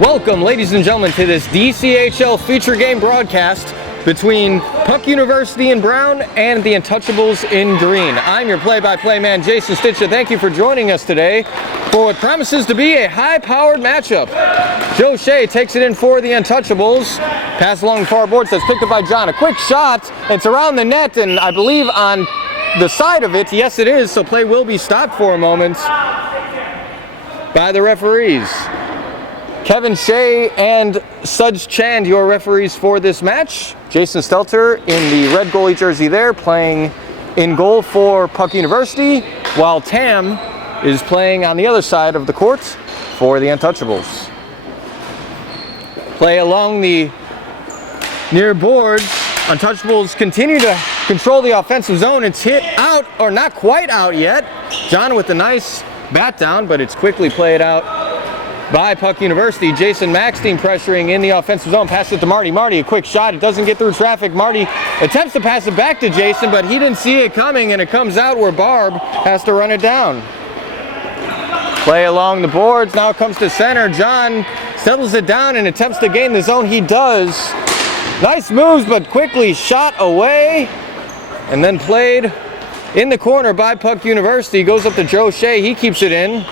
Welcome, ladies and gentlemen, to this DCHL feature game broadcast between Puck University in brown and the Untouchables in green. I'm your play-by-play man, Jason Stitcher. Thank you for joining us today for what promises to be a high-powered matchup. Joe Shea takes it in for the Untouchables. Pass along the far boards, that's picked up by John. A quick shot, it's around the net, and I believe on the side of it, yes it is, so play will be stopped for a moment by the referees. Kevin Shea and Sudge Chand, your referees for this match. Jason Stelter in the red goalie jersey there, playing in goal for Puck University, while Tam is playing on the other side of the court for the Untouchables. Play along the near boards. Untouchables continue to control the offensive zone. It's hit out, or not quite out yet. John with a nice bat down, but it's quickly played out by Puck University. Jason Maxstein pressuring in the offensive zone. Pass it to Marty. Marty, a quick shot. It doesn't get through traffic. Marty attempts to pass it back to Jason, but he didn't see it coming, and it comes out where Barb has to run it down. Play along the boards. Now it comes to center. John settles it down and attempts to gain the zone. He does. Nice moves, but quickly shot away, and then played in the corner by Puck University. Goes up to Joe Shea. He keeps it in.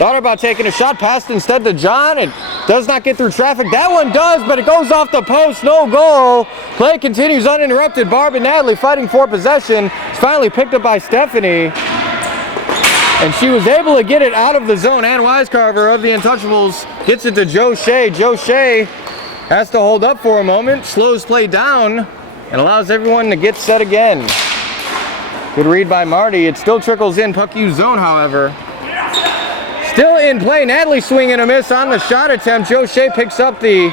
Thought about taking a shot, passed instead to John. It does not get through traffic. That one does, but it goes off the post. No goal. Play continues uninterrupted. Barb and Natalie fighting for possession. It's finally picked up by Stephanie, and she was able to get it out of the zone. Ann Wisecarver of the Untouchables gets it to Joe Shea. Joe Shea has to hold up for a moment, slows play down, and allows everyone to get set again. Good read by Marty. It still trickles in Puck U zone, however. Still in play. Natalie swing and a miss on the shot attempt. Joe Shea picks up the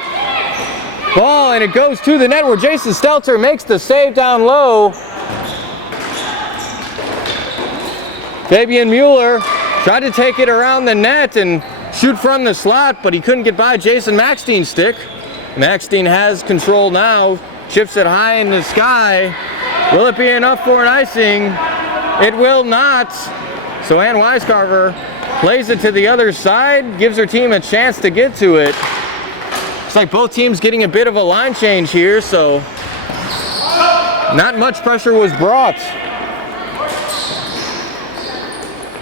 ball, and it goes to the net where Jason Stelter makes the save down low. Fabian Mueller tried to take it around the net and shoot from the slot, but he couldn't get by Jason Maxstein's stick. Maxstein has control now. Chips it high in the sky. Will it be enough for an icing? It will not. So Ann Wisecarver plays it to the other side, gives her team a chance to get to it. It's like both teams getting a bit of a line change here, so not much pressure was brought.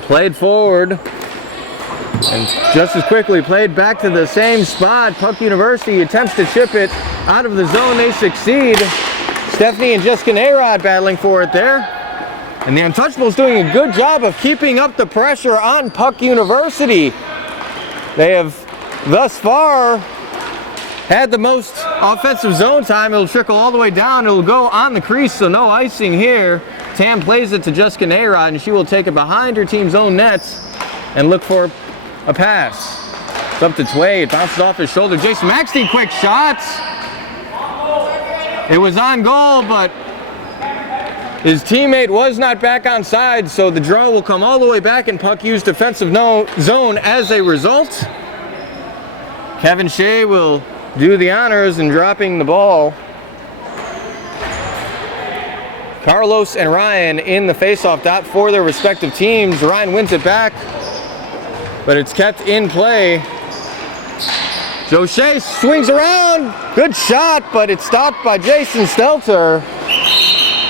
Played forward, and just as quickly played back to the same spot. Puck University attempts to chip it out of the zone. They succeed. Stephanie and Jessica Nayrod battling for it there. And the Untouchables doing a good job of keeping up the pressure on Puck University. They have thus far had the most offensive zone time. It'll trickle all the way down. It'll go on the crease, so no icing here. Tam plays it to Jessica Nayrod, and she will take it behind her team's own nets and look for a pass. It's up to Tway. It bounces off his shoulder. Jason Maxstein, quick shot. It was on goal, but his teammate was not back on side, so the draw will come all the way back in Puck U's defensive zone as a result. Kevin Shea will do the honors in dropping the ball. Carlos and Ryan in the faceoff dot for their respective teams. Ryan wins it back, but it's kept in play. Joe Shea swings around. Good shot, but it's stopped by Jason Stelter.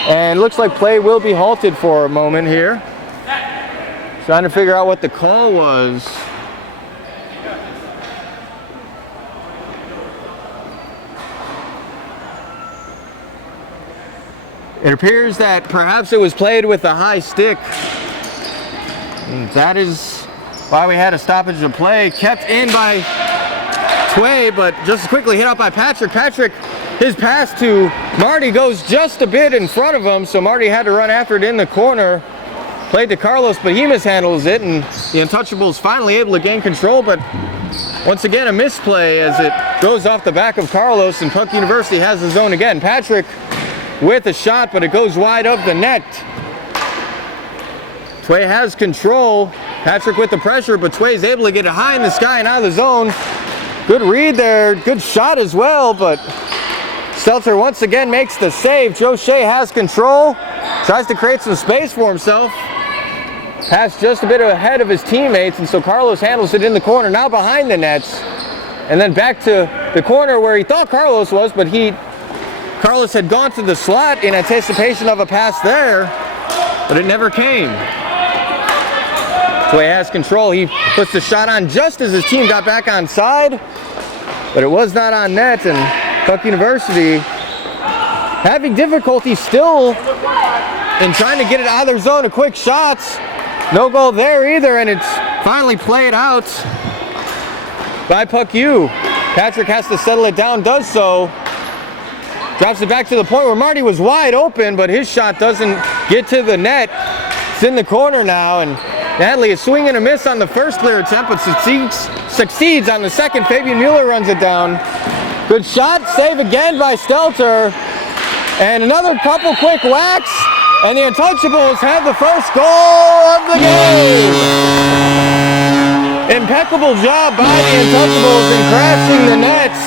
And looks like play will be halted for a moment here. Trying to figure out what the call was. It appears that perhaps it was played with a high stick. And that is why we had a stoppage of play. Kept in by Tway, but just as quickly hit out by Patrick. Patrick, his pass to Marty goes just a bit in front of him, so Marty had to run after it in the corner. Played to Carlos, but he mishandles it, and the Untouchables finally able to gain control, but once again a misplay as it goes off the back of Carlos, and Puck University has the zone again. Patrick with a shot, but it goes wide of the net. Tway has control. Patrick with the pressure, but Tway's able to get it high in the sky and out of the zone. Good read there, good shot as well, but Stelter once again makes the save. Joe Shea has control, tries to create some space for himself. Pass just a bit ahead of his teammates, and so Carlos handles it in the corner, now behind the nets. and then back to the corner where he thought Carlos was, but Carlos had gone to the slot in anticipation of a pass there, but it never came. Tway has control. He puts the shot on just as his team got back on side, but it was not on net, and Puck University having difficulty still in trying to get it out of their zone to quick shots. No goal there either, and it's finally played out by Puck U. Patrick has to settle it down, does so. Drops it back to the point where Marty was wide open, but his shot doesn't get to the net. It's in the corner now, and Natalie is swing and a miss on the first clear attempt, but succeeds on the second. Fabian Mueller runs it down. Good shot, save again by Stelter. And another couple quick whacks, and the Untouchables have the first goal of the game. Impeccable job by the Untouchables in crashing the nets.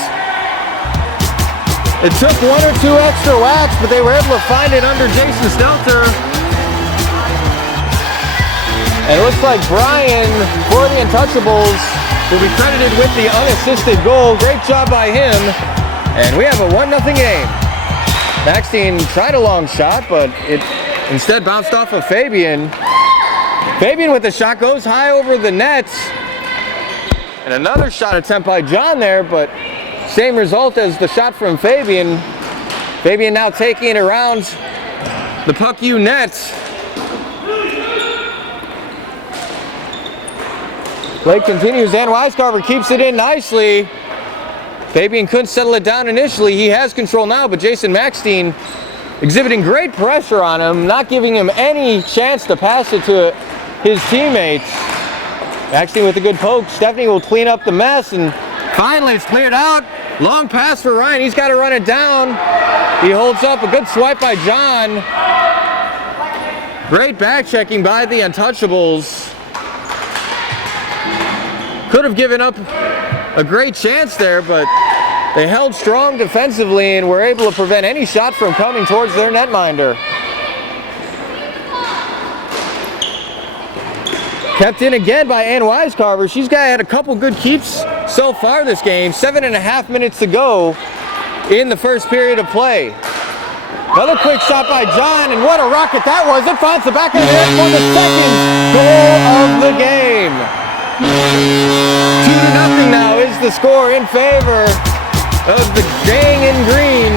It took one or two extra whacks, but they were able to find it under Jason Stelter. And it looks like Brian, for the Untouchables, will be credited with the unassisted goal. Great job by him. And we have a 1-0 game. Maxine tried a long shot, but it instead bounced off of Fabian. Fabian with the shot goes high over the net. And another shot attempt by John there, but same result as the shot from Fabian. Fabian now taking it around the Puck U net. Play continues, and Weiscarver keeps it in nicely. Fabian couldn't settle it down initially. He has control now, but Jason Maxstein exhibiting great pressure on him, not giving him any chance to pass it to his teammates. Maxstein with a good poke. Stephanie will clean up the mess, and finally it's cleared out. Long pass for Ryan. He's got to run it down. He holds up. A good swipe by John. Great back checking by the Untouchables. Could have given up a great chance there, but they held strong defensively and were able to prevent any shot from coming towards their netminder. Kept in again by Ann Weiscarver. She's had a couple good keeps so far this game. 7.5 minutes to go in the first period of play. Another quick shot by John, and what a rocket that was. It finds the back of the net for the second goal of the game. 2-0 now is the score in favor of the gang in green.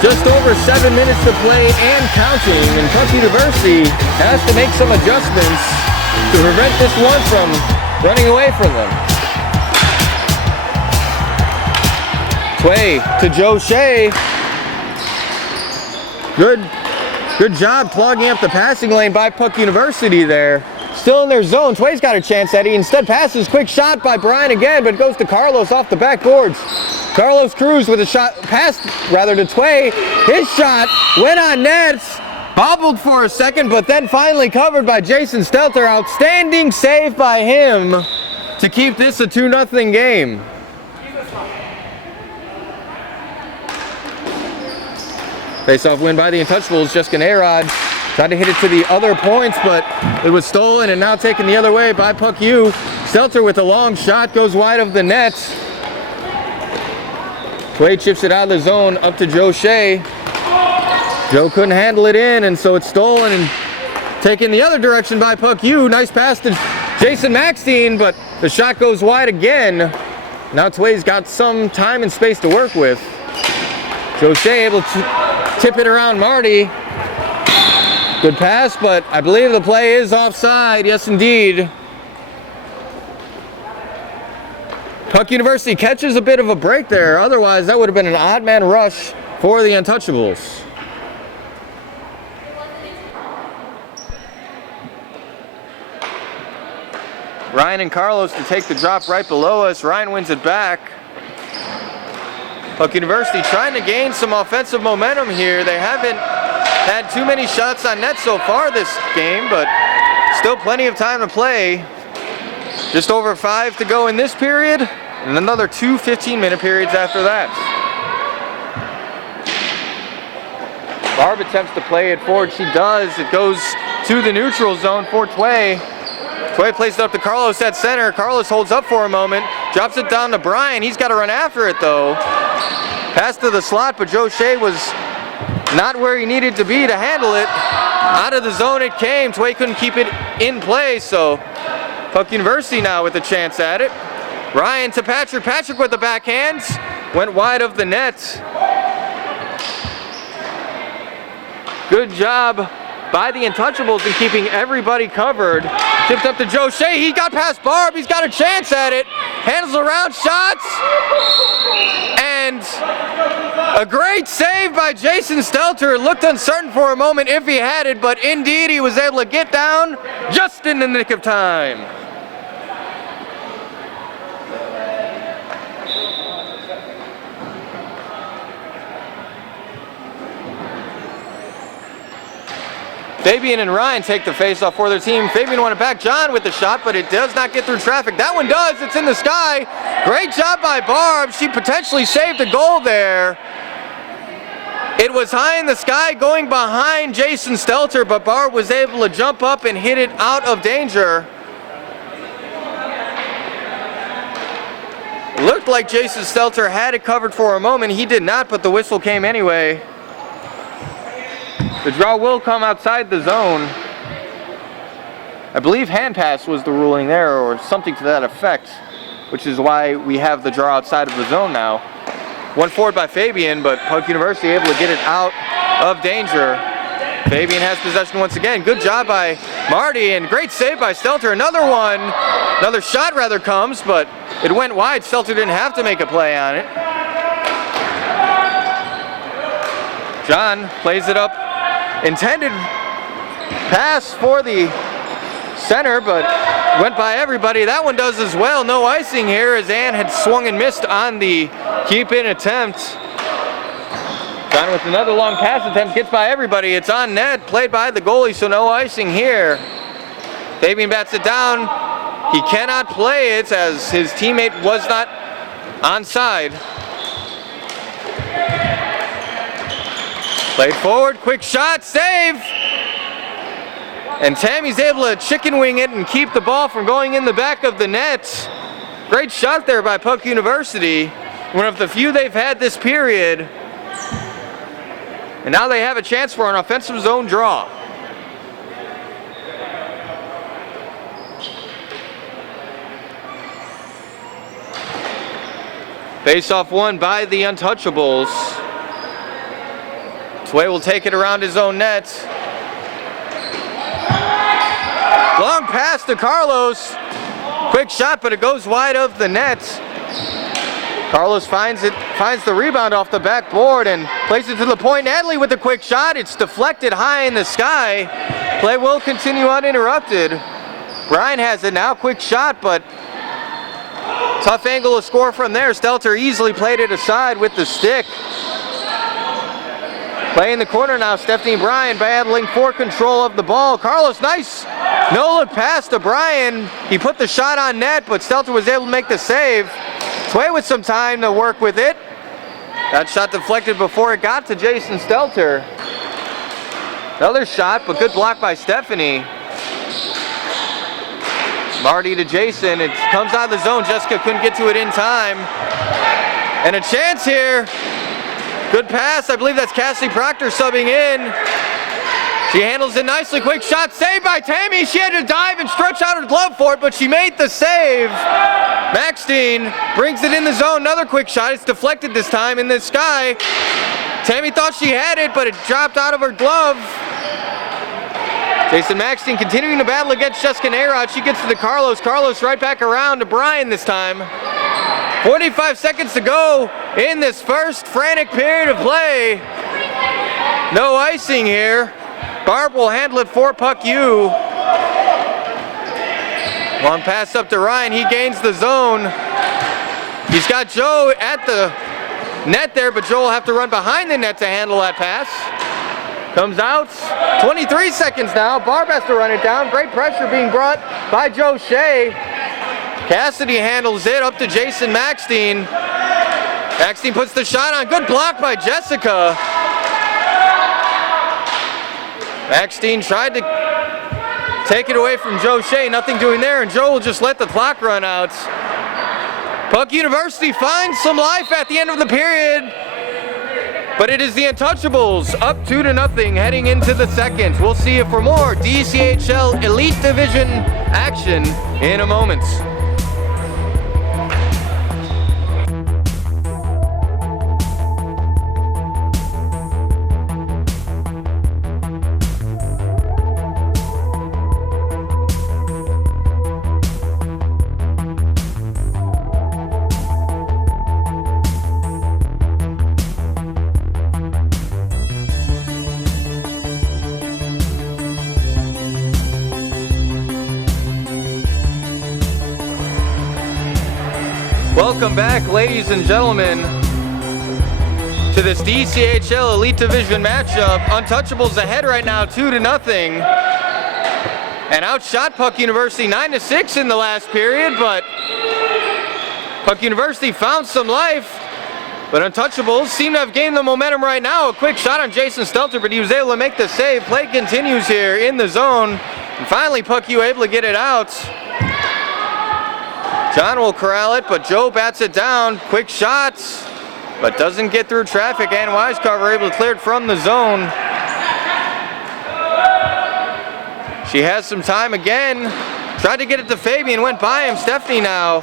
Just over 7 minutes to play and counting, and Puck University has to make some adjustments to prevent this one from running away from them. Tway to Joe Shea. Good job clogging up the passing lane by Puck University there. Still in their zone. Tway's got a chance, Eddie. Instead passes. Quick shot by Brian again, but goes to Carlos off the backboards. Carlos Cruz with a shot, pass rather to Tway. His shot went on nets, bobbled for a second, but then finally covered by Jason Stelter. Outstanding save by him to keep this a 2-0 game. Face-off win by the Untouchables. Jessica Nayrod tried to hit it to the other points, but it was stolen and now taken the other way by Puck U. Stelter with a long shot goes wide of the net. Tway chips it out of the zone up to Joe Shea. Joe couldn't handle it in, and so it's stolen and taken the other direction by Puck U. Nice pass to Jason Maxstein, but the shot goes wide again. Now Tway's got some time and space to work with. Joe Shea able to tip it around Marty. Good pass, but I believe the play is offside. Yes, indeed. Puck University catches a bit of a break there. Otherwise, that would have been an odd man rush for the Untouchables. Ryan and Carlos to take the drop right below us. Ryan wins it back. Puck University trying to gain some offensive momentum here. They haven't had too many shots on net so far this game, but still plenty of time to play. Just over 5 to go in this period, and another 2 15-minute periods after that. Barb attempts to play it forward. She does. It goes to the neutral zone for Tway. Tway plays it up to Carlos at center. Carlos holds up for a moment, drops it down to Brian. He's got to run after it though. Pass to the slot, but Joe Shea was not where he needed to be to handle it. Out of the zone it came. Tway couldn't keep it in play, so Puck University now with a chance at it. Ryan to Patrick. Patrick with the backhand. Went wide of the net. Good job by the Untouchables in keeping everybody covered. Tipped up to Joe Shea. He got past Barb. He's got a chance at it. Handles around shots. And a great save by Jason Stelter. Looked uncertain for a moment if he had it, but indeed he was able to get down just in the nick of time. Fabian and Ryan take the face-off for their team. Fabian won it back. John with the shot, but it does not get through traffic. That one does. It's in the sky. Great job by Barb. She potentially saved a goal there. It was high in the sky going behind Jason Stelter, but Barb was able to jump up and hit it out of danger. Looked like Jason Stelter had it covered for a moment. He did not, but the whistle came anyway. The draw will come outside the zone. I believe hand pass was the ruling there, or something to that effect, which is why we have the draw outside of the zone now. One forward by Fabian, but Puck University able to get it out of danger. Fabian has possession once again. Good job by Marty, and great save by Stelter. Another shot rather comes, but it went wide. Stelter didn't have to make a play on it. John plays it up. Intended pass for the center, but went by everybody. That one does as well. No icing here as Ann had swung and missed on the keep-in attempt. John with another long pass attempt, gets by everybody. It's on net, played by the goalie, so no icing here. Fabian bats it down. He cannot play it as his teammate was not onside. Played forward, quick shot, save! And Tammy's able to chicken wing it and keep the ball from going in the back of the net. Great shot there by Puck University. One of the few they've had this period. And now they have a chance for an offensive zone draw. Face-off won by the Untouchables. Tway will take it around his own net. Long pass to Carlos. Quick shot, but it goes wide of the net. Carlos finds the rebound off the backboard and places it to the point. Natalie with a quick shot. It's deflected high in the sky. Play will continue uninterrupted. Brian has it now. Quick shot, but tough angle to score from there. Stelter easily played it aside with the stick. Play in the corner now, Stephanie Bryan battling for control of the ball. Carlos, nice no-look pass to Bryan. He put the shot on net, but Stelter was able to make the save. Tway with some time to work with it. That shot deflected before it got to Jason Stelter. Another shot, but good block by Stephanie. Marty to Jason, it comes out of the zone. Jessica couldn't get to it in time. And a chance here. Good pass, I believe that's Cassidy Proctor subbing in. She handles it nicely, quick shot, saved by Tammy. She had to dive and stretch out her glove for it, but she made the save. Maxstein brings it in the zone, another quick shot. It's deflected this time in the sky. Tammy thought she had it, but it dropped out of her glove. Jason Maxstein continuing to battle against Jessica Nayrod. She gets to the Carlos. Carlos right back around to Brian this time. 45 seconds to go in this first frantic period of play. No icing here. Barb will handle it for Puck U. Long pass up to Ryan. He gains the zone. He's got Joe at the net there, but Joe will have to run behind the net to handle that pass. Comes out. 23 seconds now. Barb has to run it down. Great pressure being brought by Joe Shea. Cassidy handles it up to Jason Maxstein. Maxstein puts the shot on. Good block by Jessica. Maxstein tried to take it away from Joe Shea, nothing doing there, and Joe will just let the clock run out. Puck University finds some life at the end of the period, but it is the Untouchables up 2-0 heading into the second. We'll see you for more DCHL Elite Division action in a moment. Welcome back, ladies and gentlemen, to this DCHL Elite Division matchup. Untouchables ahead right now, 2-0, and outshot Puck University 9-6 in the last period, but Puck University found some life, but Untouchables seem to have gained the momentum right now. A quick shot on Jason Stelter, but he was able to make the save. Play continues here in the zone, and finally Puck U able to get it out. John will corral it, but Joe bats it down. Quick shots, but doesn't get through traffic. And Wisecarver able to clear it from the zone. She has some time again. Tried to get it to Fabian, went by him. Stephanie now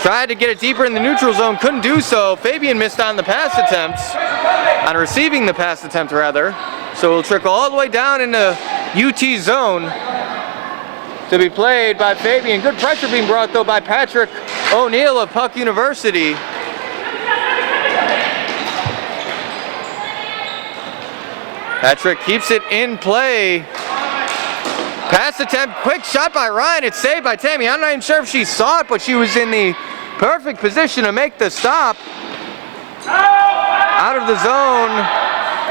tried to get it deeper in the neutral zone, couldn't do so. Fabian missed on the pass attempts, on receiving the pass attempt rather. So it'll trickle all the way down into UT zone to be played by Fabian. Good pressure being brought though by Patrick O'Neill of Puck University. Patrick keeps it in play. Pass attempt, quick shot by Ryan. It's saved by Tammy. I'm not even sure if she saw it, but she was in the perfect position to make the stop. Out of the zone.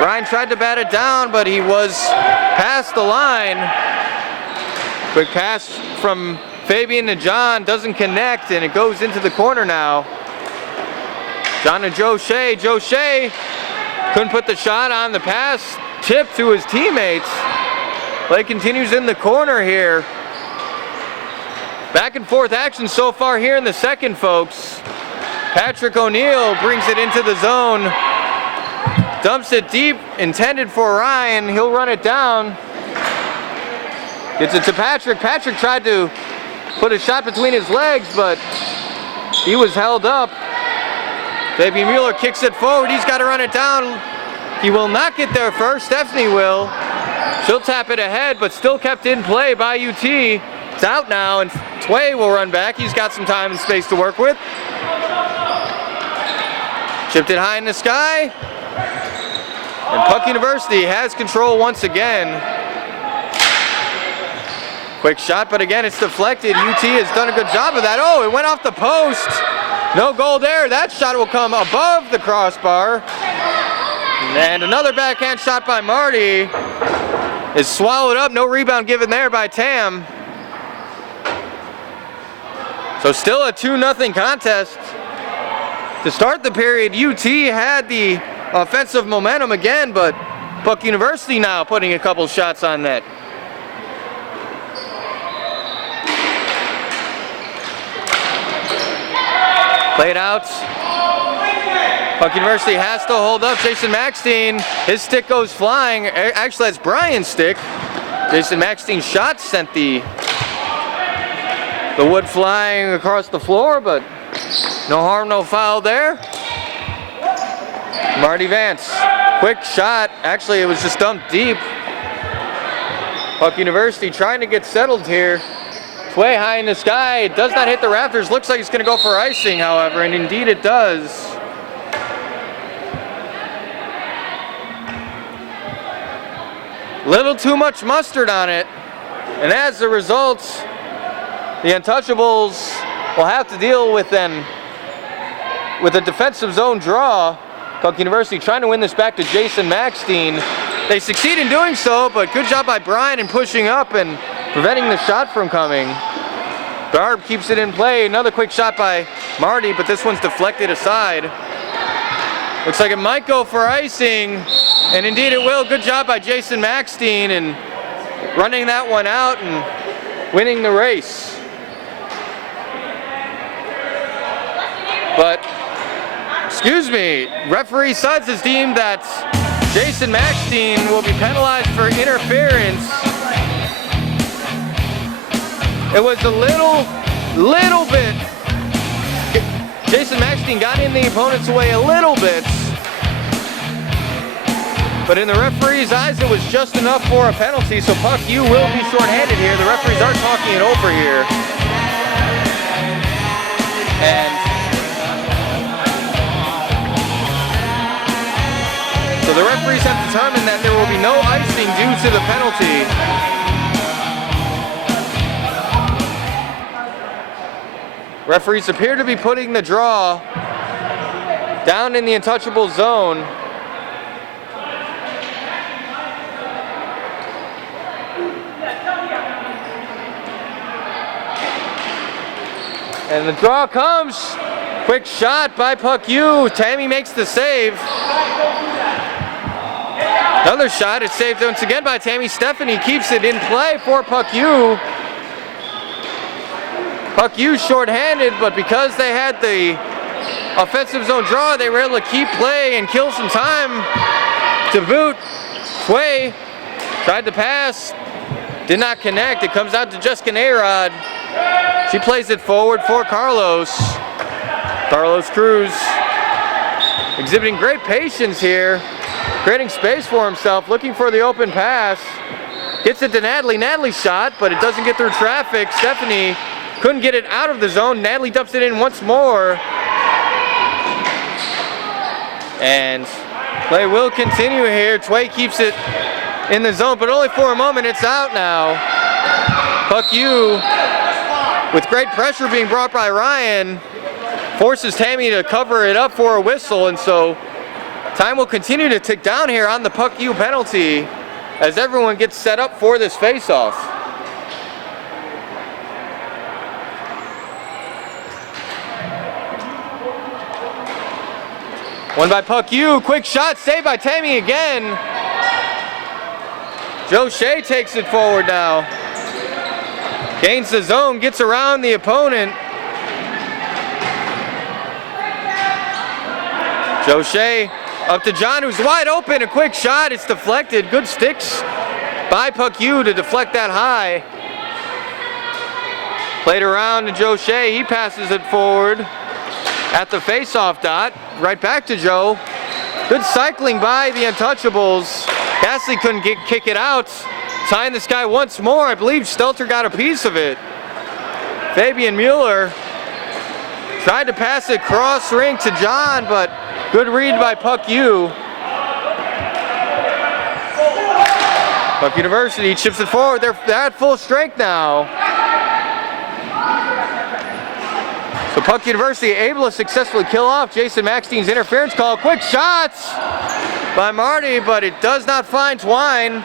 Ryan tried to bat it down, but he was past the line. Quick pass from Fabian to John, doesn't connect, and it goes into the corner now. John to Joe Shea. Joe Shea couldn't put the shot on the pass, tip to his teammates. Play continues in the corner here. Back and forth action so far here in the second, folks. Patrick O'Neill brings it into the zone. Dumps it deep, intended for Ryan. He'll run it down. Gets it to Patrick. Patrick tried to put a shot between his legs, but he was held up. Fabian Mueller kicks it forward. He's got to run it down. He will not get there first. Stephanie will. She'll tap it ahead, but still kept in play by UT. It's out now, and Tway will run back. He's got some time and space to work with. Chipped it high in the sky. And Puck University has control once again. Quick shot, but again, it's deflected. UT has done a good job of that. Oh, it went off the post. No goal there. That shot will come above the crossbar. And another backhand shot by Marty is swallowed up. No rebound given there by Tam. So still a 2-0 contest. To start the period, UT had the offensive momentum again, but Puck University now putting a couple shots on net. Played out. Puck University has to hold up. Jason Maxstein, his stick goes flying. Actually, that's Brian's stick. Jason Maxstein's shot sent the wood flying across the floor, but no harm, no foul there. Marty Vance, quick shot. Actually, it was just dumped deep. Puck University trying to get settled here. Way high in the sky, it does not hit the rafters. Looks like it's going to go for icing, however, and indeed it does. Little too much mustard on it, and as a result, the Untouchables will have to deal with a defensive zone draw. Puck University trying to win this back to Jason Maxstein. They succeed in doing so, but good job by Brian in pushing up and preventing the shot from coming. Garb keeps it in play. Another quick shot by Marty, but this one's deflected aside. Looks like it might go for icing, and indeed it will. Good job by Jason Maxstein, and running that one out and winning the race. But, excuse me, referee Suds has deemed that Jason Maxstein will be penalized for interference. It was a little bit. Jason Maxstein got in the opponent's way a little bit. But in the referee's eyes, it was just enough for a penalty, so Puck U will be shorthanded here. The referees are talking it over here. And so the referees have determined that there will be no icing due to the penalty. Referees appear to be putting the draw down in the untouchable zone. And the draw comes. Quick shot by Puck U. Tammy makes the save. Another shot. It's saved once again by Tammy. Stephanie keeps it in play for Puck U. Puck U shorthanded, but because they had the offensive zone draw, they were able to keep play and kill some time. To boot, Tway tried to pass, did not connect. It comes out to Jessica Nayrod. She plays it forward for Carlos. Carlos Cruz exhibiting great patience here, creating space for himself, looking for the open pass. Gets it to Natalie. Natalie's shot, but it doesn't get through traffic. Stephanie couldn't get it out of the zone. Natalie dumps it in once more. And play will continue here. Tway keeps it in the zone, but only for a moment. It's out now. Puck U, with great pressure being brought by Ryan, forces Tammy to cover it up for a whistle, and so time will continue to tick down here on the Puck U penalty as everyone gets set up for this face-off. One by Puck U, quick shot, saved by Tammy again. Joe Shea takes it forward now. Gains the zone, gets around the opponent. Joe Shea up to John, who's wide open. A quick shot, it's deflected. Good sticks by Puck U to deflect that high. Played around to Joe Shea, he passes it forward at the face-off dot. Right back to Joe. Good cycling by the Untouchables. Gasly couldn't kick it out. Tying this guy once more. I believe Stelter got a piece of it. Fabian Mueller tried to pass it cross ring to John, but good read by Puck U. Puck University chips it forward. They're at full strength now. So Puck University able to successfully kill off Jason Maxstein's interference call. Quick shots by Marty, but it does not find Twine.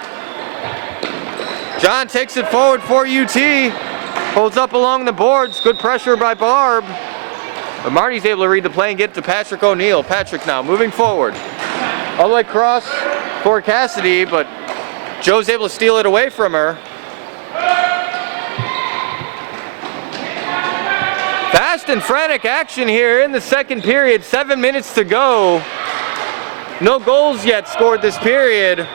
John takes it forward for UT. Holds up along the boards. Good pressure by Barb. But Marty's able to read the play and get to Patrick O'Neill. Patrick now moving forward. All the way across for Cassidy, but Joe's able to steal it away from her. Fast and frantic action here in the second period. 7 minutes to go. No goals yet scored this period.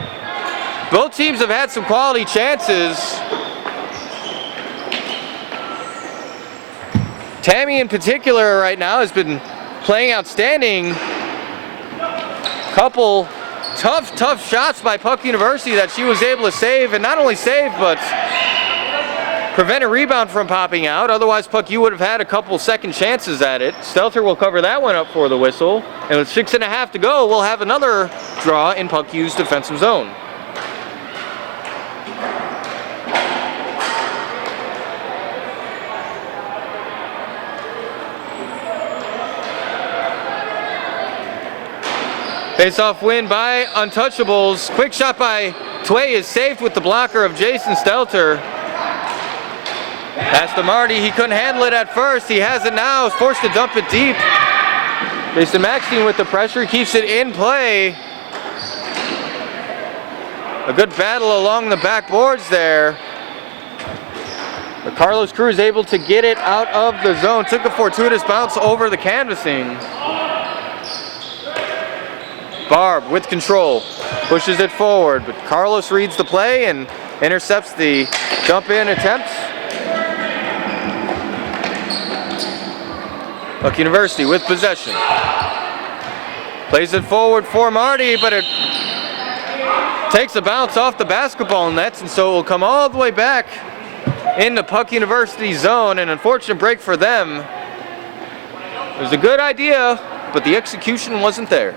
Both teams have had some quality chances. Tammy in particular right now has been playing outstanding. Couple tough shots by Puck University that she was able to save, and not only save, but prevent a rebound from popping out. Otherwise, Puck U would have had a couple second chances at it. Stelter will cover that one up for the whistle. And with 6.5 to go, we'll have another draw in Puck U's defensive zone. Face-off win by Untouchables. Quick shot by Tway is saved with the blocker of Jason Stelter. Pass to Marty, he couldn't handle it at first. He has it now, is forced to dump it deep. Jason Maxstein with the pressure, keeps it in play. A good battle along the backboards there. But Carlos Cruz able to get it out of the zone. Took a fortuitous bounce over the canvassing. Barb with control, pushes it forward, but Carlos reads the play and intercepts the jump in attempt. Buck University with possession. Plays it forward for Marty, but it takes a bounce off the basketball nets, and so it will come all the way back into Puck University zone. An unfortunate break for them. It was a good idea, but the execution wasn't there.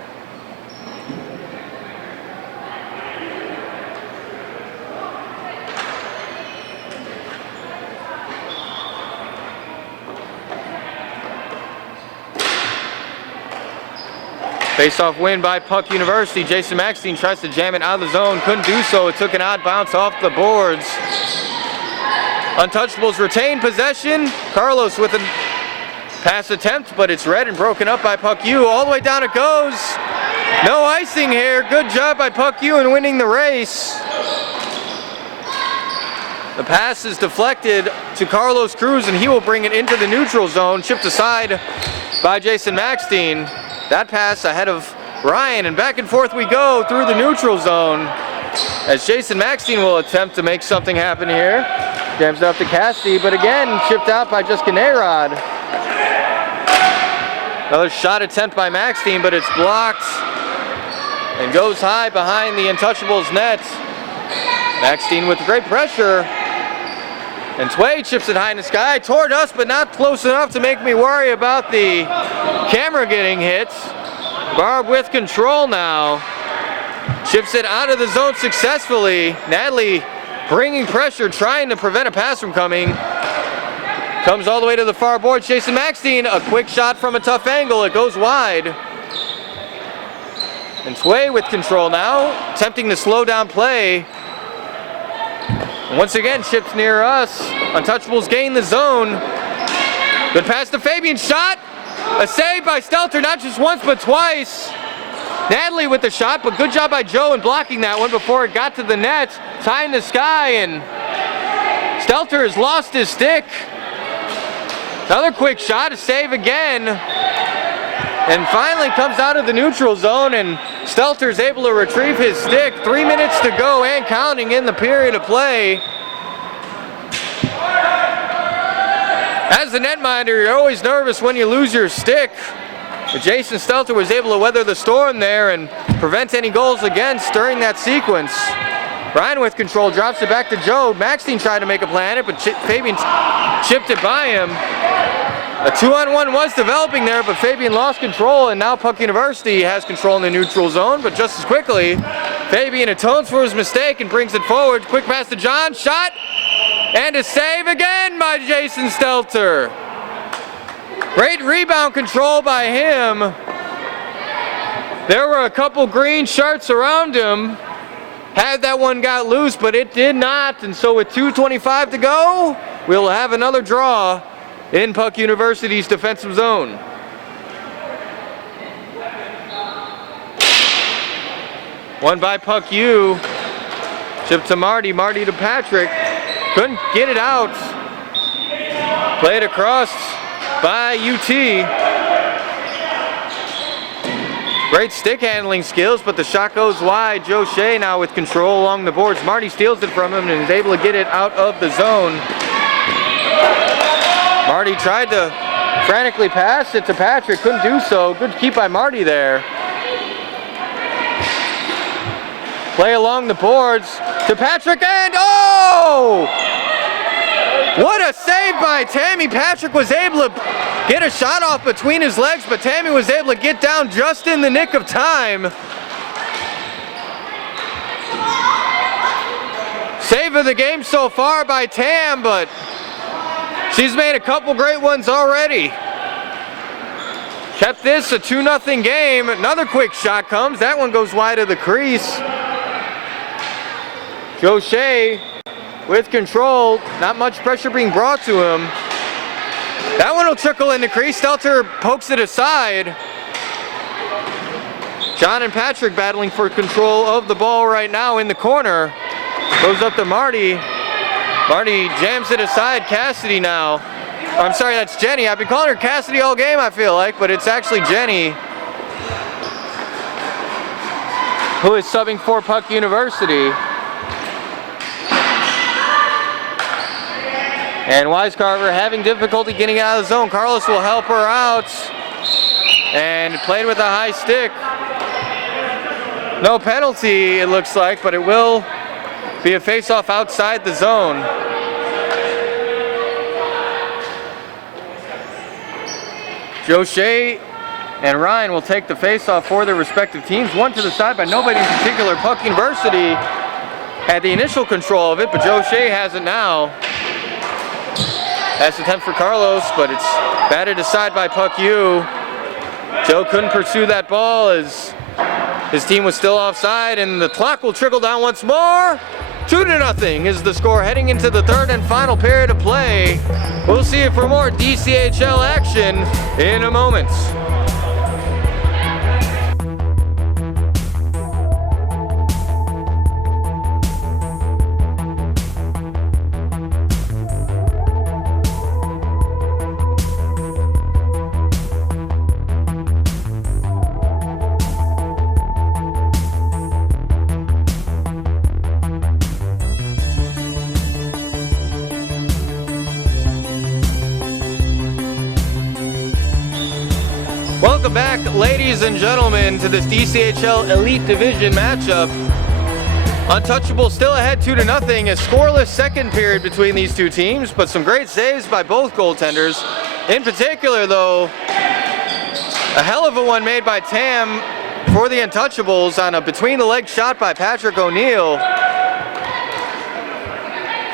Face-off win by Puck University. Jason Maxine tries to jam it out of the zone. Couldn't do so. It took an odd bounce off the boards. Untouchables retain possession. Carlos with a pass attempt, but it's read and broken up by Puck U. All the way down it goes. No icing here. Good job by Puck U in winning the race. The pass is deflected to Carlos Cruz, and he will bring it into the neutral zone. Chipped aside by Jason Maxine. That pass ahead of Ryan, and back and forth we go through the neutral zone as Jason Maxine will attempt to make something happen here. Jams up to Cassidy, but again chipped out by Jessica Nayrod. Another shot attempt by Maxine, but it's blocked and goes high behind the Untouchables net. Maxine with great pressure, and Tway chips it high in the sky toward us, but not close enough to make me worry about the camera getting hit. Barb with control now. Chips it out of the zone successfully. Natalie bringing pressure, trying to prevent a pass from coming. Comes all the way to the far board. Jason Maxine, a quick shot from a tough angle. It goes wide. And Tway with control now, attempting to slow down play. Once again, chips near us. Untouchables gain the zone. Good pass to Fabian, shot. A save by Stelter, not just once, but twice. Natalie with the shot, but good job by Joe in blocking that one before it got to the net. Tie in the sky, and Stelter has lost his stick. Another quick shot, a save again. And finally comes out of the neutral zone, and Stelter's able to retrieve his stick. 3 minutes to go and counting in the period of play. As the netminder, you're always nervous when you lose your stick. But Jason Stelter was able to weather the storm there and prevent any goals against during that sequence. Ryan with control, drops it back to Joe. Maxine tried to make a play on it, but Fabian chipped it by him. A 2-on-1 was developing there, but Fabian lost control, and now Puck University has control in the neutral zone, but just as quickly, Fabian atones for his mistake and brings it forward. Quick pass to John, shot, and a save again by Jason Stelter. Great rebound control by him. There were a couple green shirts around him. Had that one got loose, but it did not, and so with 2:25 to go, we'll have another draw in Puck University's defensive zone. One by Puck U. Chip to Marty, Marty to Patrick. Couldn't get it out. Played across by UT. Great stick handling skills, but the shot goes wide. Joe Shea now with control along the boards. Marty steals it from him and is able to get it out of the zone. Marty tried to frantically pass it to Patrick, couldn't do so. Good keep by Marty there. Play along the boards to Patrick, and oh! What a save by Tammy. Patrick was able to get a shot off between his legs, but Tammy was able to get down just in the nick of time. Save of the game so far by Tam, but she's made a couple great ones already. Kept this a 2-0 game. Another quick shot comes. That one goes wide of the crease. Joe Shea with control. Not much pressure being brought to him. That one will trickle in the crease. Stelter pokes it aside. John and Patrick battling for control of the ball right now in the corner. Goes up to Marty. Marty jams it aside. Cassidy now. I'm sorry, that's Jenny. I've been calling her Cassidy all game, I feel like, but it's actually Jenny, who is subbing for Puck University. And Wisecarver having difficulty getting out of the zone. Carlos will help her out. And played with a high stick. No penalty, it looks like, but it will be a face-off outside the zone. Joe Shea and Ryan will take the face-off for their respective teams. One to the side by nobody in particular. Puck University had the initial control of it, but Joe Shea has it now. That's an attempt for Carlos, but it's batted aside by Puck U. Joe couldn't pursue that ball as his team was still offside, and the clock will trickle down once more. 2-0 is the score heading into the third and final period of play. We'll see you for more DCHL action in a moment. Welcome back, ladies and gentlemen, to this DCHL Elite Division matchup. Untouchables still ahead 2-0, a scoreless second period between these two teams, but some great saves by both goaltenders. In particular, though, a hell of a one made by Tam for the Untouchables on a between-the-leg shot by Patrick O'Neill.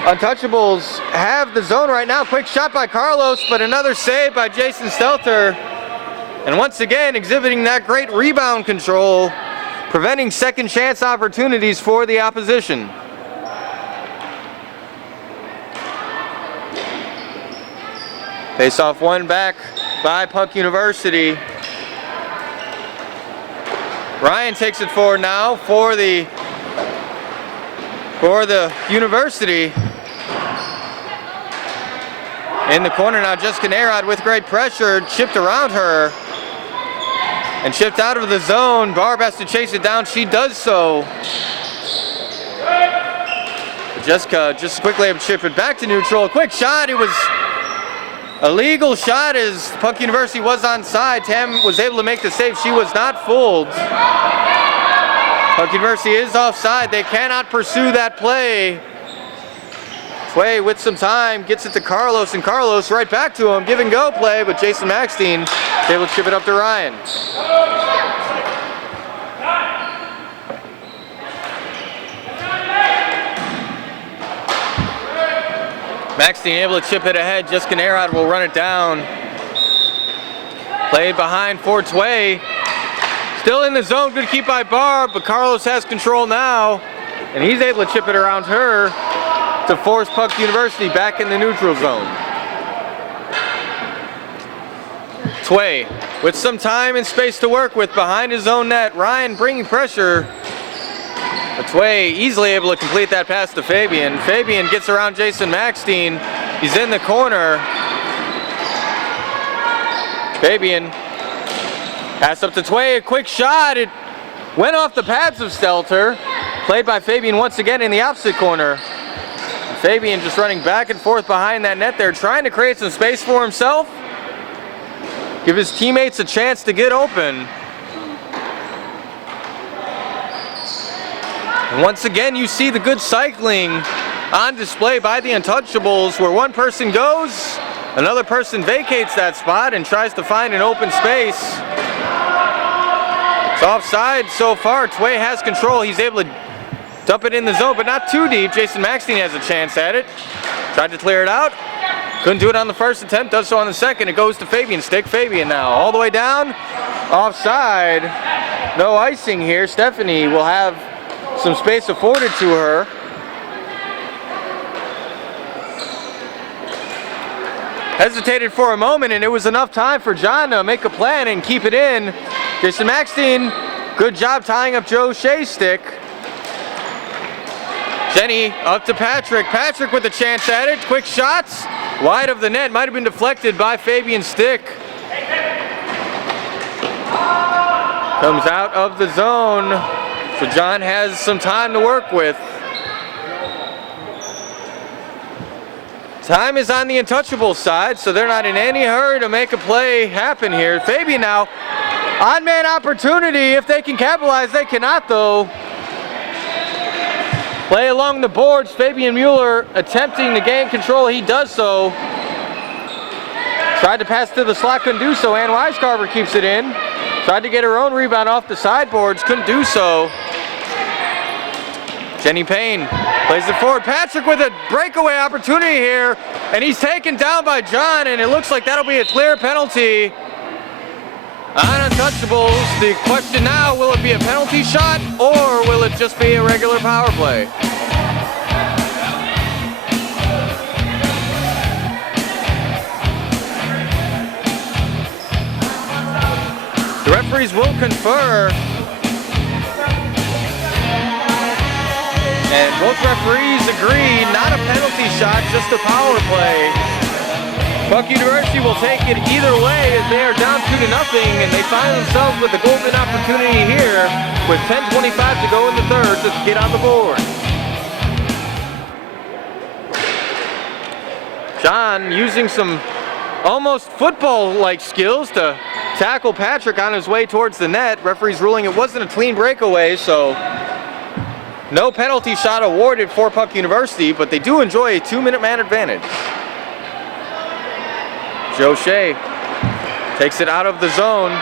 Untouchables have the zone right now. Quick shot by Carlos, but another save by Jason Stelter. And once again, exhibiting that great rebound control, preventing second chance opportunities for the opposition. Face-off one back by Puck University. Ryan takes it forward now for the University. In the corner now, Jessica Narod with great pressure, chipped around her. And chipped out of the zone. Barb has to chase it down. She does so. Jessica just quickly able to chip it back to neutral. Quick shot. It was a legal shot as Puck University was onside. Tam was able to make the save. She was not fooled. Puck University is offside. They cannot pursue that play. Tway with some time gets it to Carlos, and Carlos right back to him. Give and go play, but Jason Maxstein is able to chip it up to Ryan. Maxstein able to chip it ahead. Jessica Narod will run it down. Played behind for Tway. Still in the zone, good keep by Barb, but Carlos has control now, and he's able to chip it around her to force Puck University back in the neutral zone. Tway with some time and space to work with behind his own net. Ryan bringing pressure, but Tway easily able to complete that pass to Fabian. Fabian gets around Jason Maxstein. He's in the corner. Fabian pass up to Tway, a quick shot. It went off the pads of Stelter. Played by Fabian once again in the opposite corner. Fabian just running back and forth behind that net there, trying to create some space for himself. Give his teammates a chance to get open. And once again, you see the good cycling on display by the Untouchables, where one person goes, another person vacates that spot and tries to find an open space. It's offside so far. Tway has control. He's able to dump it in the zone, but not too deep. Jason Maxstein has a chance at it. Tried to clear it out. Couldn't do it on the first attempt, does so on the second. It goes to Fabian. Stick Fabian now. All the way down. Offside. No icing here. Stephanie will have some space afforded to her. Hesitated for a moment, and it was enough time for John to make a plan and keep it in. Jason Maxstein Good job tying up Joe Shea's stick. Jenny up to Patrick. Patrick with a chance at it. Quick shots. Wide of the net. Might have been deflected by Fabian's stick. Comes out of the zone. So John has some time to work with. Time is on the Untouchables side, so they're not in any hurry to make a play happen here. Fabian now, odd man opportunity. If they can capitalize, they cannot though. Play along the boards. Fabian Mueller attempting to gain control. He does so. Tried to pass to the slot, couldn't do so. Ann Weiscarver keeps it in. Tried to get her own rebound off the sideboards, couldn't do so. Jenny Payne plays it forward. Patrick with a breakaway opportunity here, and he's taken down by John, and it looks like that'll be a clear penalty on Untouchables. The question now, will it be a penalty shot, or will it just be a regular power play? The referees will confer. And both referees agree, not a penalty shot, just a power play. Buck University will take it either way as they are down 2-0, and they find themselves with a golden opportunity here with 10:25 to go in the third to get on the board. John using some almost football-like skills to tackle Patrick on his way towards the net. Referees ruling it wasn't a clean breakaway, so no penalty shot awarded for Puck University, but they do enjoy a 2-minute man advantage. Joe Shea takes it out of the zone.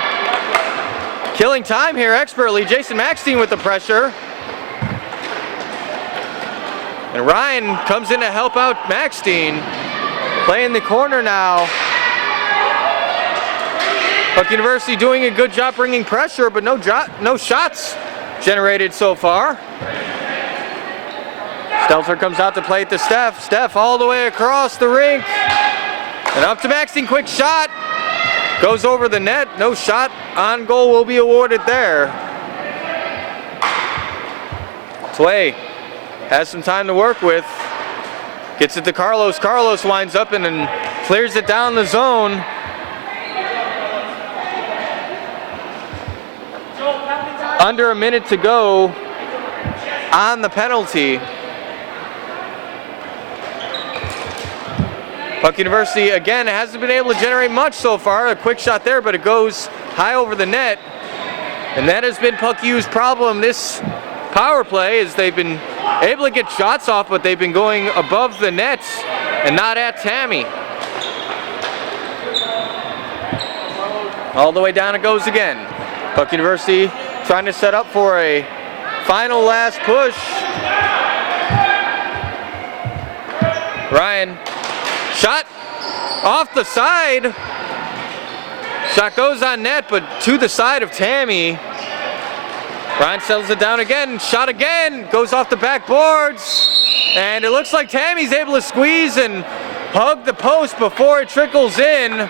Killing time here expertly. Jason Maxstein with the pressure. And Ryan comes in to help out Maxstein. Playing the corner now. Puck University doing a good job bringing pressure, but no shots generated so far. Stelter comes out to play it to Steph. Steph all the way across the rink. And up to Maxine, quick shot. Goes over the net. No shot on goal will be awarded there. Tway has some time to work with. Gets it to Carlos. Carlos winds up and then clears it down the zone. Under a minute to go on the penalty. Puck University, again, hasn't been able to generate much so far. A quick shot there, but it goes high over the net. And that has been Puck U's problem this power play, is they've been able to get shots off, but they've been going above the nets and not at Tammy. All the way down it goes again. Puck University trying to set up for a final last push. Ryan, shot off the side. Shot goes on net, but to the side of Tammy. Ryan settles it down again, shot again, goes off the backboards. And it looks like Tammy's able to squeeze and hug the post before it trickles in.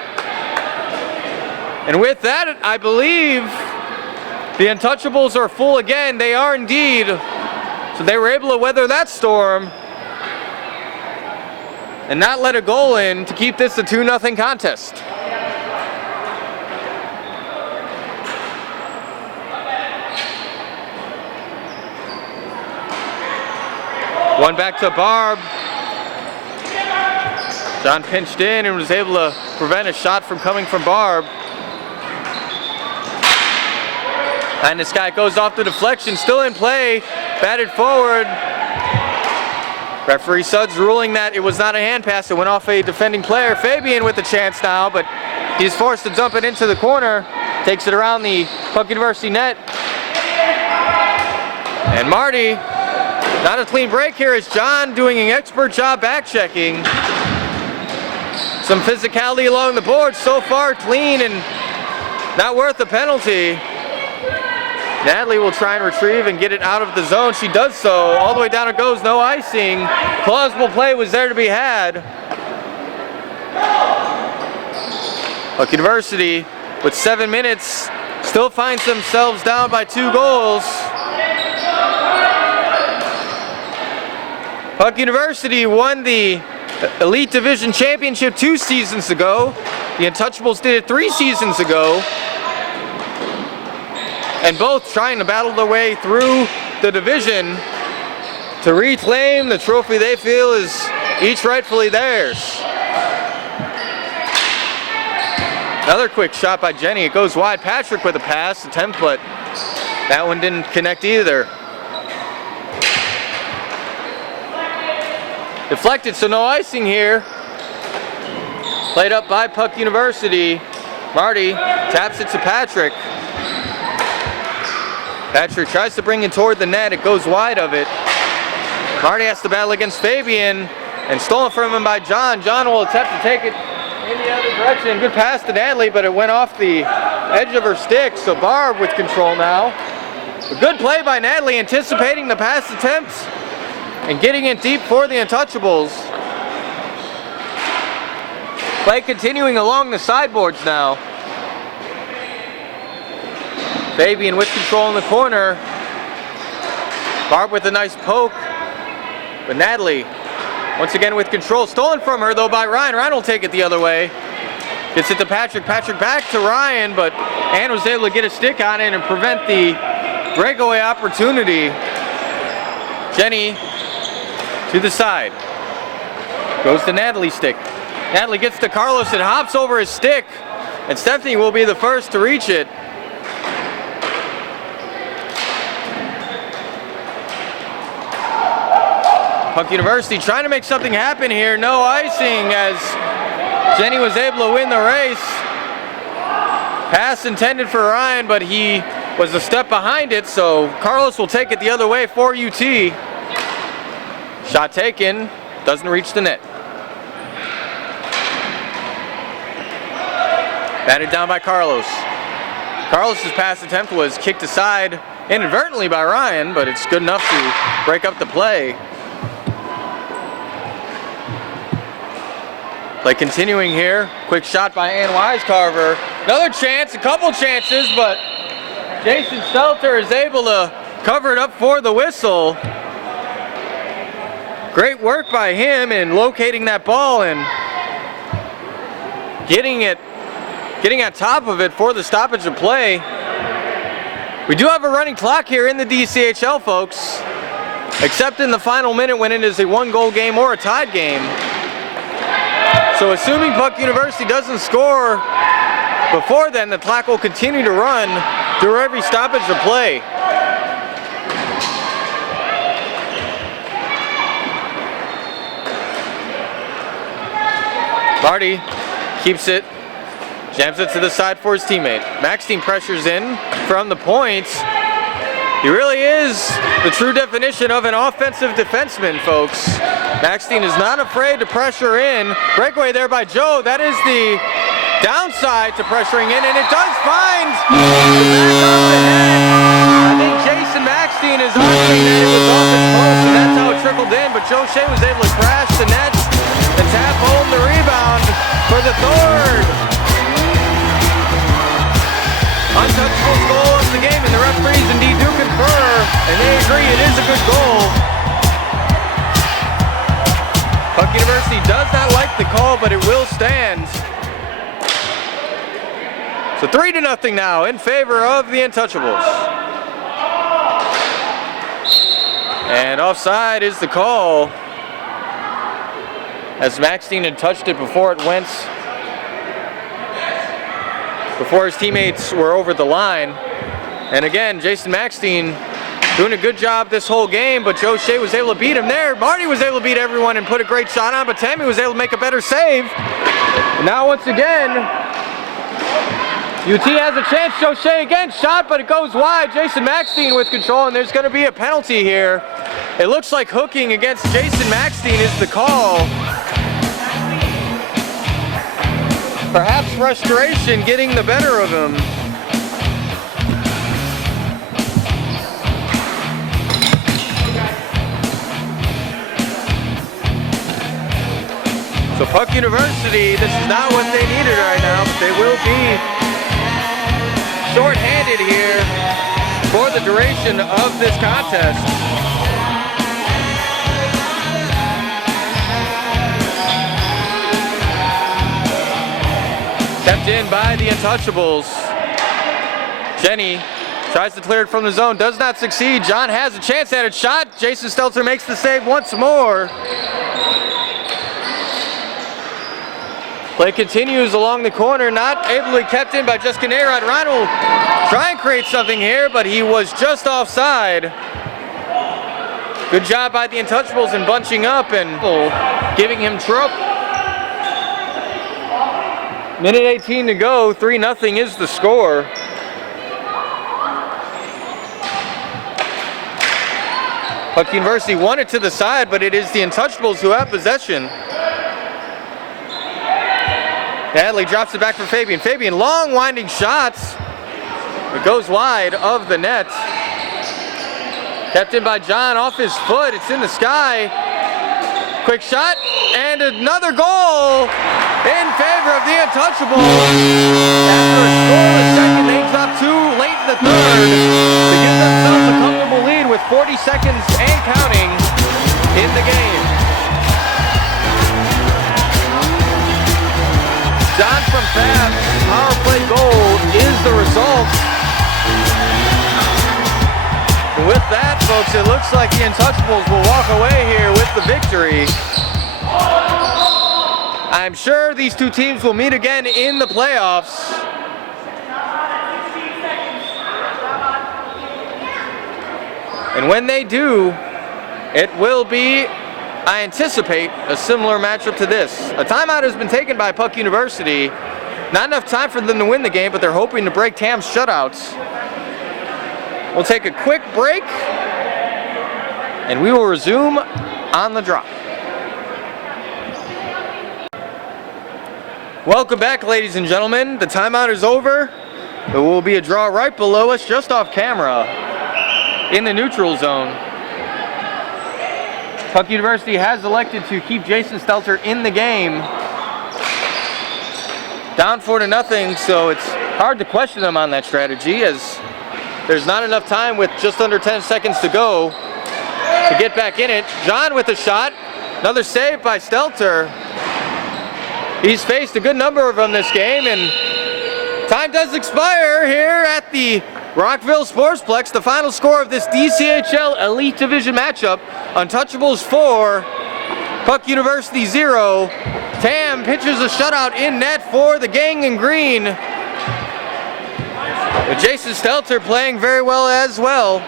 And with that, I believe the Untouchables are full again. They are indeed. So they were able to weather that storm and not let a goal in to keep this a 2-0 contest. One back to Barb. John pinched in and was able to prevent a shot from coming from Barb. And this guy goes off the deflection, still in play, batted forward. Referee Suggs ruling that it was not a hand pass, it went off a defending player. Fabian with the chance now, but he's forced to dump it into the corner. Takes it around the Puck University net. And Marty, not a clean break here as John doing an expert job back checking. Some physicality along the board, so far clean and not worth a penalty. Natalie will try and retrieve and get it out of the zone. She does so. All the way down it goes, no icing. Plausible play was there to be had. Puck University with 7 minutes still finds themselves down by 2 goals. Puck University won the Elite Division Championship 2 seasons ago. The Untouchables did it 3 seasons ago. And both trying to battle their way through the division to reclaim the trophy they feel is each rightfully theirs. Another quick shot by Jenny. It goes wide. Patrick with a pass attempt, but that one didn't connect either. Deflected, so no icing here. Played up by Puck University. Marty taps it to Patrick. Patrick tries to bring it toward the net. It goes wide of it. Marty has to battle against Fabian, and stolen from him by John. John will attempt to take it in the other direction. Good pass to Natalie, but it went off the edge of her stick, so Barb with control now. A good play by Natalie, anticipating the pass attempt and getting it deep for the Untouchables. Play continuing along the sideboards now. Fabian with control in the corner. Barb with a nice poke. But Natalie, once again with control. Stolen from her though by Ryan. Ryan will take it the other way. Gets it to Patrick. Patrick back to Ryan, but Ann was able to get a stick on it and prevent the breakaway opportunity. Jenny to the side. Goes to Natalie's stick. Natalie gets to Carlos and hops over his stick. And Stephanie will be the first to reach it. Puck University trying to make something happen here. No icing as Jenny was able to win the race. Pass intended for Ryan, but he was a step behind it, so Carlos will take it the other way for UT. Shot taken, doesn't reach the net. Batted down by Carlos. Carlos's pass attempt was kicked aside inadvertently by Ryan, but it's good enough to break up the play. Play continuing here. Quick shot by Ann Wisecarver. Another chance, a couple chances, but Jason Stelter is able to cover it up for the whistle. Great work by him in locating that ball and getting on top of it for the stoppage of play. We do have a running clock here in the DCHL, folks, except in the final minute when it is a 1-goal game or a tied game. So assuming Puck University doesn't score before then, the clock will continue to run through every stoppage of play. Marty keeps it, jams it to the side for his teammate. Maxine pressures in from the point. He really is the true definition of an offensive defenseman, folks. Maxine is not afraid to pressure in. Breakaway there by Joe. That is the downside to pressuring in, and it does find the back of the net. I think Jason Maxine is arguing that it was off his post, and that's how it trickled in, but Joe Shea was able to crash the net and tap home the rebound for the third. Untouchables goal of the game, and the referees indeed do confer, and they agree it is a good goal. Puck University does not like the call, but it will stand. So 3-0 now in favor of the Untouchables. And offside is the call, as Maxine had touched it before it went, before his teammates were over the line. And again, Jason Maxine doing a good job this whole game, but Joe Shea was able to beat him there. Marty was able to beat everyone and put a great shot on, but Tammy was able to make a better save. And now once again, UT has a chance. Joe Shea again, shot, but it goes wide. Jason Maxine with control, and there's going to be a penalty here. It looks like hooking against Jason Maxine is the call. Perhaps frustration getting the better of him. So Puck University, this is not what they needed right now, but they will be shorthanded here for the duration of this contest. Stepped in by the Untouchables. Jenny tries to clear it from the zone, does not succeed. John has a chance at a shot. Jason Stelter makes the save once more. Play continues along the corner, not able to be kept in by Jessica Nayrod. Ryan will try and create something here, but he was just offside. Good job by the Untouchables in bunching up and giving him trouble. Minute 18 to go, 3-0 is the score. Puck University won it to the side, but it is the Untouchables who have possession. Hadley drops it back for Fabian. Fabian, long winding shots. It goes wide of the net. Kept in by John off his foot. It's in the sky. Quick shot, and another goal in favor of the Untouchables. After a scoreless second, they dropped two late in the third to give themselves a comfortable lead with 40 seconds and counting in the game. John from Fab, power play goal is the result. And with that, folks, it looks like the Untouchables will walk away here with the victory. I'm sure these two teams will meet again in the playoffs. And when they do, it will be, I anticipate, a similar matchup to this. A timeout has been taken by Puck University. Not enough time for them to win the game, but they're hoping to break TAM's shutouts. We'll take a quick break, and we will resume on the drop. Welcome back, ladies and gentlemen. The timeout is over. There will be a draw right below us, just off camera, in the neutral zone. Puck University has elected to keep Jason Stelter in the game. Down 4-0, so it's hard to question them on that strategy, as there's not enough time with just under 10 seconds to go to get back in it. John with a shot. Another save by Stelter. He's faced a good number of them this game, and time does expire here at the Rockville Sportsplex. The final score of this DCHL Elite Division matchup: Untouchables 4, Puck University 0. TAM pitches a shutout in net for the gang in green. With Jason Stelter playing very well as well.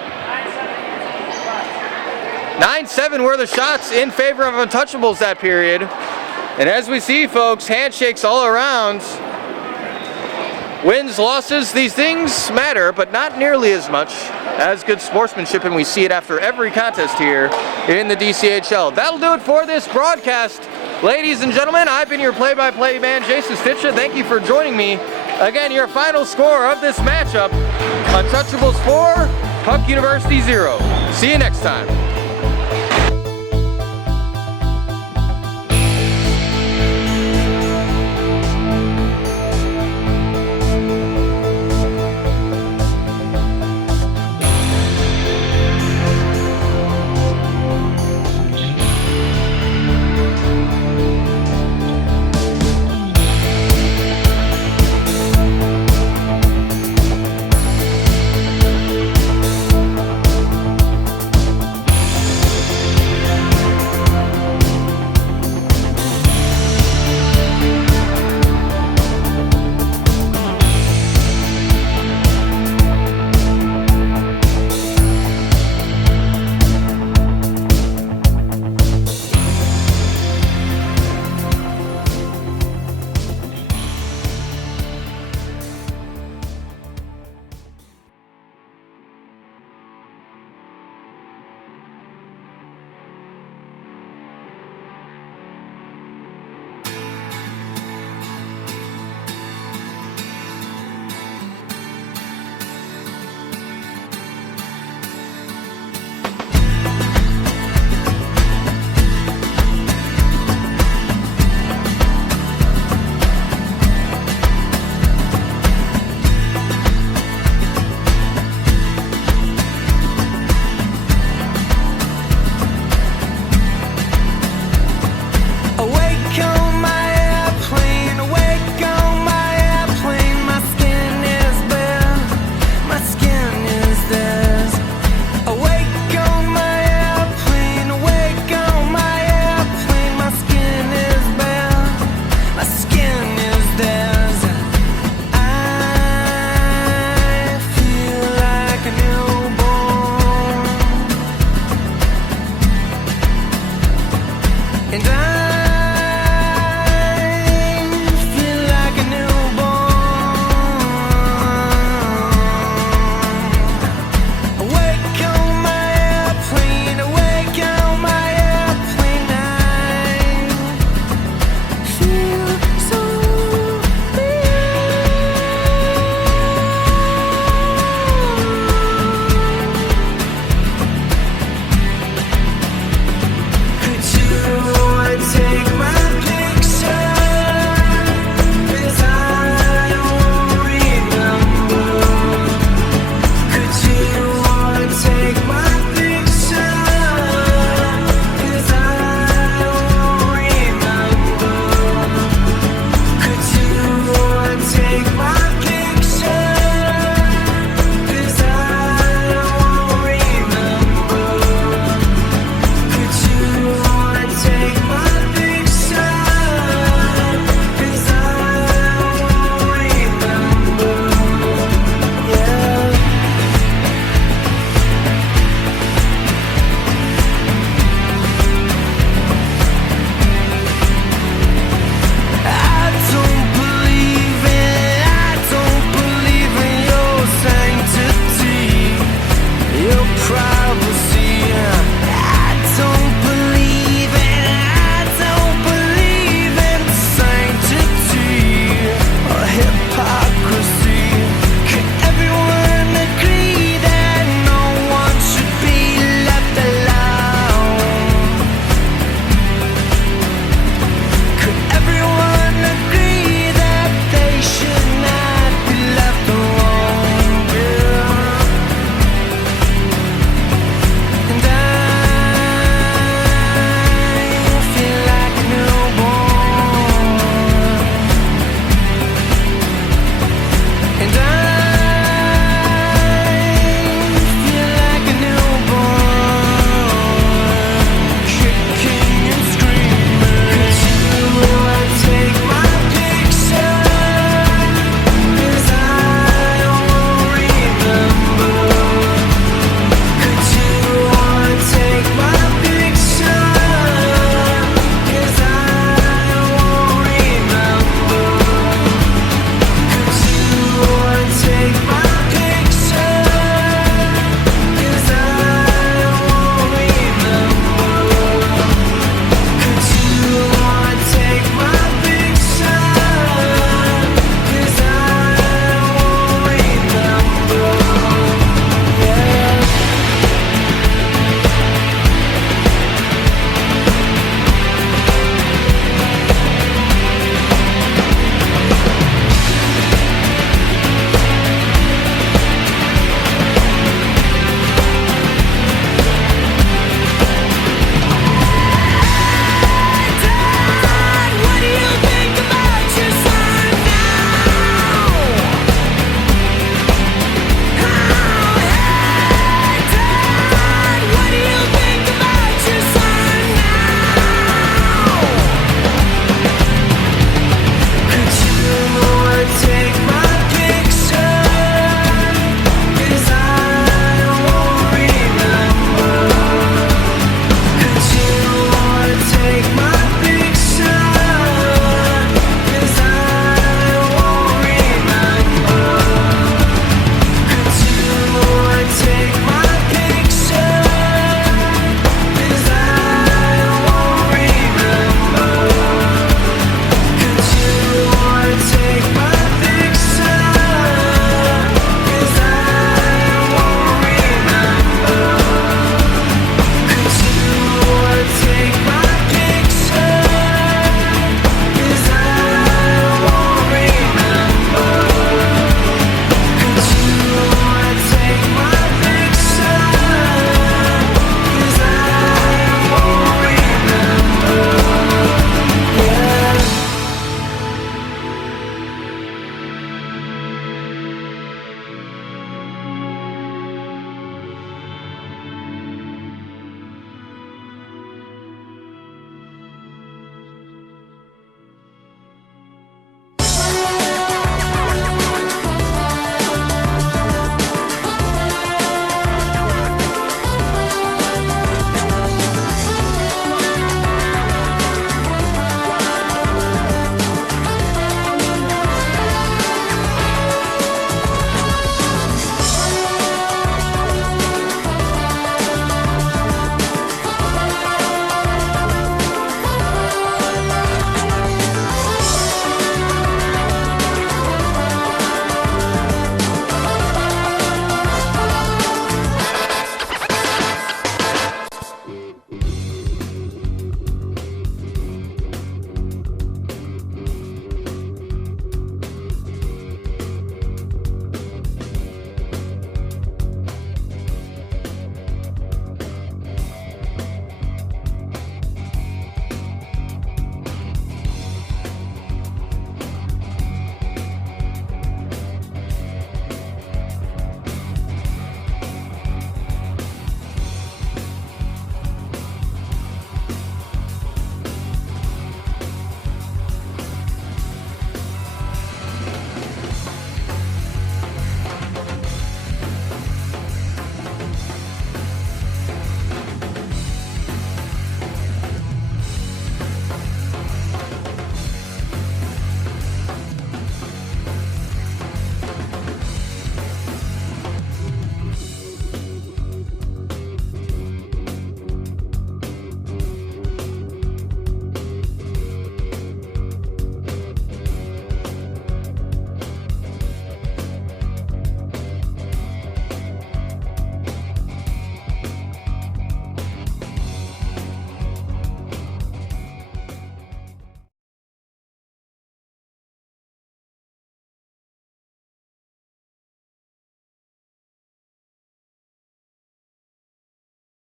9-7 were the shots in favor of Untouchables that period. And as we see, folks, handshakes all around. Wins, losses, these things matter, but not nearly as much as good sportsmanship, and we see it after every contest here in the DCHL. That'll do it for this broadcast. Ladies and gentlemen, I've been your play-by-play man, Jason Stitcher. Thank you for joining me. Again, your final score of this matchup: Untouchables 4, Puck University 0. See you next time. and I